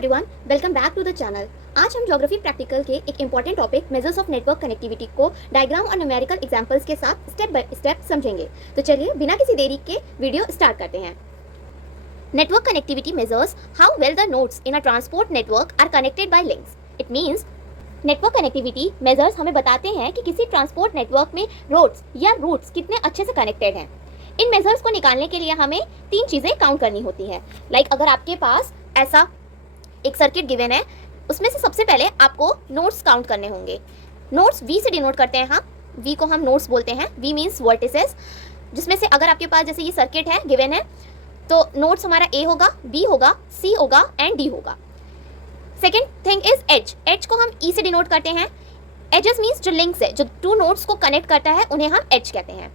Everyone, welcome back to the channel. आज हम geography practical के एक important topic measures of network connectivity को डायग्राम और न्यूमेरिकल एग्जांपल्स के साथ स्टेप बाय स्टेप समझेंगे। तो चलिए बिना किसी देरी के वीडियो स्टार्ट करते हैं। Network connectivity measures how well the nodes in a transport network are connected by links. It means network connectivity measures हमें बताते हैं कि किसी ट्रांसपोर्ट नेटवर्क में रोड्स या रूट्स कितने अच्छे से कनेक्टेड हैं। इन मेजर्स को निकालने के लिए हमें तीन चीज़ें काउंट करनी होती हैं। अगर आपके पास ऐसा एक सर्किट गिवन है, उसमें से सबसे पहले आपको नोड्स काउंट करने होंगे। नोड्स वी से डिनोट करते हैं हम, वी को हम नोड्स बोलते हैं। वी मीन्स वर्टिसेस, जिसमें से अगर आपके पास जैसे ये सर्किट है गिवन है तो नोड्स हमारा ए होगा, बी होगा, सी होगा एंड डी होगा। Second thing is edge. Edge को हम ई से डिनोट करते हैं। एजेस मीन्स जो लिंक्स है, जो टू नोड्स को कनेक्ट करता है, उन्हें हम एज कहते हैं।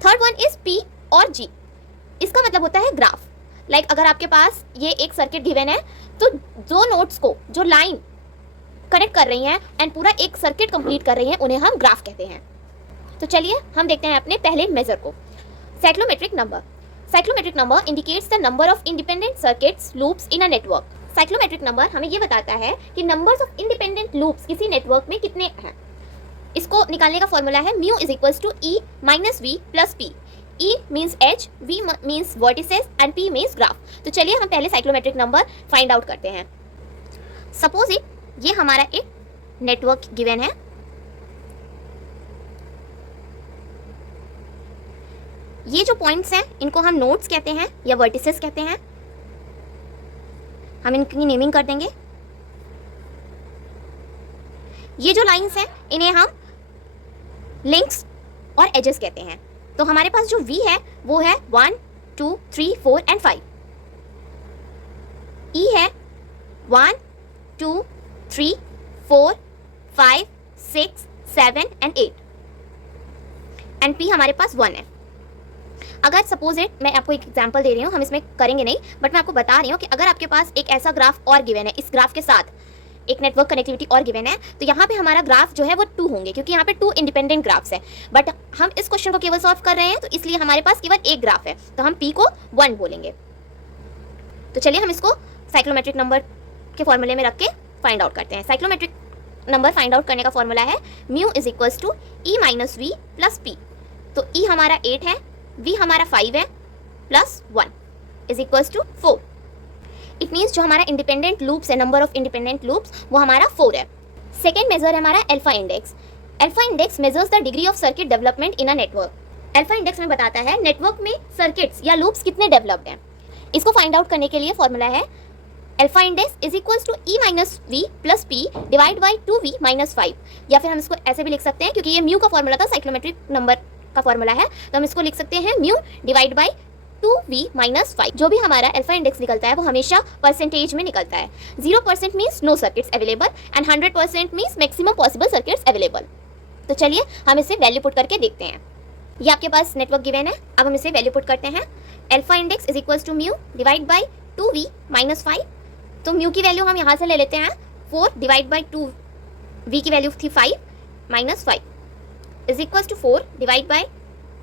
थर्ड वन इज पी और जी। इसका मतलब होता है ग्राफ। अगर आपके पास ये एक सर्किट गिवन है तो दो नोड्स को जो लाइन कनेक्ट कर रही हैं एंड पूरा एक सर्किट कंप्लीट कर रही हैं, उन्हें हम ग्राफ कहते हैं। तो चलिए हम देखते हैं अपने पहले मेजर को, cyclomatic number. Cyclomatic number indicates the number of independent circuits loops in a network. Cyclomatic number हमें ये बताता है कि नंबर्स ऑफ इंडिपेंडेंट लूप्स किसी नेटवर्क में कितने हैं। इसको निकालने का फॉर्मूला है mu is equals to E minus V plus P. E means edge, V means vertices and P means graph। तो चलिए हम पहले साइक्लोमेट्रिक नंबर फाइंड आउट करते हैं। सपोज इट ये हमारा एक नेटवर्क गिवन है। ये जो पॉइंट्स हैं इनको हम नोड्स कहते हैं या वर्टिसेस कहते हैं। हम इनकी नेमिंग कर देंगे। ये जो लाइंस हैं इन्हें हम लिंक्स और एजेस कहते हैं। तो हमारे पास जो V है वो है 1, 2, 3, 4 एंड 5। E है 1, 2, 3, 4, 5, 6, 7 एंड 8 एंड P हमारे पास 1 है। अगर सपोज इट, मैं आपको एक एग्जांपल दे रही हूँ, हम इसमें करेंगे नहीं बट मैं आपको बता रही हूँ कि अगर आपके पास एक ऐसा ग्राफ और गिवन है, इस ग्राफ के साथ एक नेटवर्क कनेक्टिविटी और गिवन है, तो यहाँ पे हमारा ग्राफ जो है वो 2 होंगे, क्योंकि यहाँ पे 2 इंडिपेंडेंट ग्राफ्स है। बट हम इस क्वेश्चन को केवल सॉल्व कर रहे हैं, तो इसलिए हमारे पास केवल एक ग्राफ है, तो हम P को 1 बोलेंगे। तो चलिए हम इसको साइक्लोमेट्रिक नंबर के फॉर्मूले में रख के फाइंड आउट करते हैं। साइक्लोमेट्रिक नंबर फाइंड आउट करने का फॉर्मूला है mu is equals to E minus V plus P. तो ई हमारा 8 है, वी हमारा 5 है, plus 1 is equals to 4। It means जो हमारा इंडिपेंडेंट लूप्स है, नंबर ऑफ इंडिपेंडेंट लूप्स, वो हमारा 4 है। सेकेंड मेजर है हमारा alpha index. Alpha index measures the degree of circuit development in a network. Alpha index में बताता है नेटवर्क में सर्किट्स या लूप्स कितने डेवलप्ड हैं। इसको फाइंड आउट करने के लिए फॉर्मूला है alpha index is equals to E minus V plus P divide by 2v minus 5। या फिर हम इसको ऐसे भी लिख सकते हैं, क्योंकि ये म्यू का फॉर्मूला था, साइक्लोमेट्रिक नंबर का फॉर्मूला है, तो हम इसको लिख सकते हैं mu divide by 2v minus 5। जो भी हमारा अल्फा इंडेक्स निकलता है वो हमेशा परसेंटेज में निकलता है। 0% means no circuits available and 100% means maximum possible circuits available. तो चलिए हम इसे वैल्यू पुट करके देखते हैं। ये आपके पास नेटवर्क गिवन है, अब हम इसे वैल्यू पुट करते हैं। Alpha index is equals to mu divide by 2v minus 5। तो म्यू की वैल्यू हम यहाँ से ले लेते हैं 4 डिवाइड बाई 2, v की वैल्यू थी 5 minus 5 is equals to 4 divide by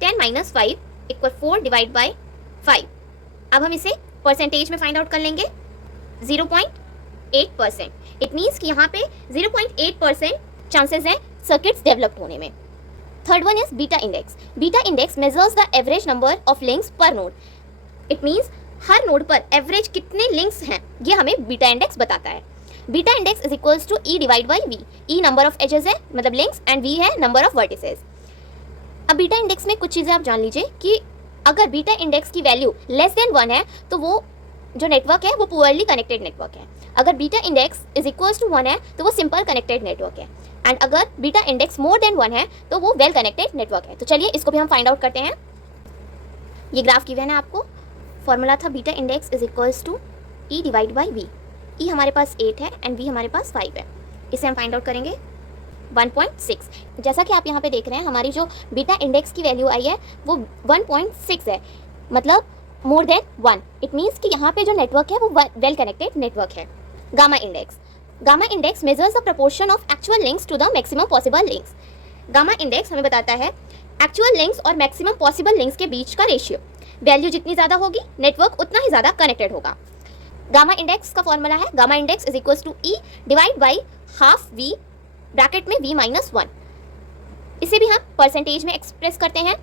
10 minus 5 equal 4 divide by 5। अब हम इसे परसेंटेज में फाइंड आउट कर लेंगे 0.8%। इट मीन्स कि यहाँ पे 0.8% चांसेस हैं सर्किट्स डेवलप होने में। Third one is beta index. Beta index measures the average number of links per node. It means हर नोड पर एवरेज कितने लिंक्स हैं, ये हमें बीटा इंडेक्स बताता है। Beta index is equals to E divide by V. E number of edges है, मतलब लिंक्स, एंड वी है नंबर ऑफ वर्टिसेस। अब बीटा इंडेक्स में कुछ चीज़ें आप जान लीजिए कि अगर बीटा इंडेक्स की वैल्यू लेस देन 1 है तो वो जो नेटवर्क है वो पुअरली कनेक्टेड नेटवर्क है। अगर beta index is equals to 1 है तो वो सिंपल कनेक्टेड नेटवर्क है, एंड अगर बीटा इंडेक्स मोर देन 1 है तो वो वेल कनेक्टेड नेटवर्क है। तो चलिए इसको भी हम फाइंड आउट करते हैं। ये ग्राफ गिवन है आपको, फॉर्मूला था beta index is equals to E divide by V. E हमारे पास 8 है एंड वी हमारे पास 5 है। इसे हम फाइंड आउट करेंगे 1.6। जैसा कि आप यहाँ पे देख रहे हैं, हमारी जो बीटा इंडेक्स की वैल्यू आई है वो 1.6 है, मतलब मोर देन 1। इट मीन्स कि यहाँ पे जो नेटवर्क है वो वेल कनेक्टेड नेटवर्क है। Gamma index. Gamma index measures the proportion of actual links to the maximum possible links. Gamma index हमें बताता है एक्चुअल लिंक्स और मैक्सिमम पॉसिबल लिंक्स के बीच का रेशियो। वैल्यू जितनी ज़्यादा होगी नेटवर्क उतना ही ज़्यादा कनेक्टेड होगा। गामा इंडेक्स का फॉर्मूला है gamma index is equals to E divide by half V bracket में v-1। इसे भी हम परसेंटेज में एक्सप्रेस करते हैं।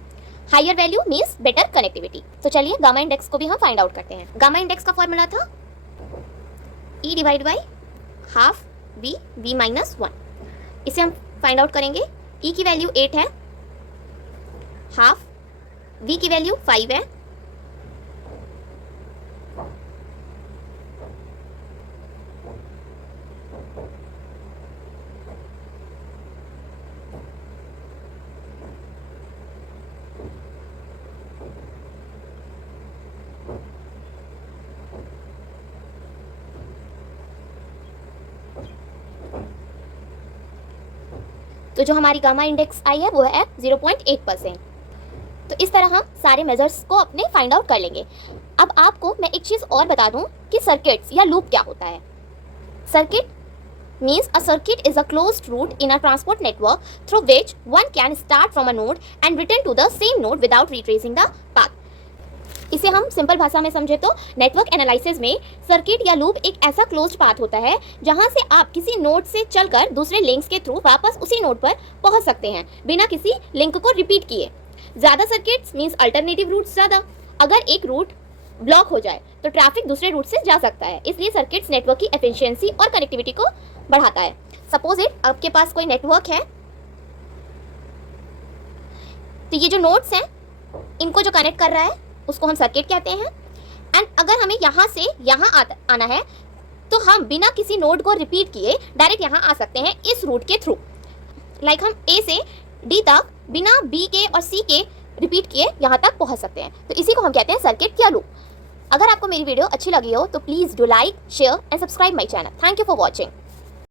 Higher value means better connectivity. तो चलिए गामा इंडेक्स को भी हम फाइंड आउट करते हैं। गामा इंडेक्स का फॉर्मूला था E divide by half V v-1। इसे हम फाइंड आउट करेंगे। ई की वैल्यू 8 है, हाफ वी की वैल्यू 5 है, तो जो हमारी गामा इंडेक्स आई है वो है 0.8%। तो इस तरह हम सारे मेजर्स को अपने फाइंड आउट कर लेंगे। अब आपको मैं एक चीज़ और बता दूं कि सर्किट्स या लूप क्या होता है। Circuit means a circuit is a closed route in a transport network through which one can start from a node and return to the same node without retracing the path। इसे हम simple भाषा में समझे तो network analysis में circuit या loop एक ऐसा क्लोज्ड पाथ होता है जहां से आप किसी नोड से चलकर दूसरे लिंक्स के थ्रू वापस उसी नोड पर पहुंच सकते हैं बिना किसी लिंक को रिपीट किए। ज़्यादा सर्किट्स मीन्स अल्टरनेटिव रूट्स ज़्यादा। अगर एक रूट ब्लॉक हो जाए तो ट्रैफिक दूसरे रूट से जा सकता है, इसलिए सर्किट्स नेटवर्क की एफिशिएंसी और कनेक्टिविटी को बढ़ाता है। सपोज इट आपके पास कोई नेटवर्क है, तो ये जो नोड्स हैं इनको जो कनेक्ट कर रहा है उसको हम सर्किट कहते हैं। एंड अगर हमें यहाँ से यहाँ आना है तो हम बिना किसी नोड को रिपीट किए डायरेक्ट यहाँ आ सकते हैं इस रूट के थ्रू। लाइक हम ए से डी तक बिना बी के और सी के रिपीट किए यहाँ तक पहुँच सकते हैं। तो इसी को हम कहते हैं सर्किट या लूप। अगर आपको मेरी वीडियो अच्छी लगी हो तो please do like, share and subscribe my channel. Thank you for watching.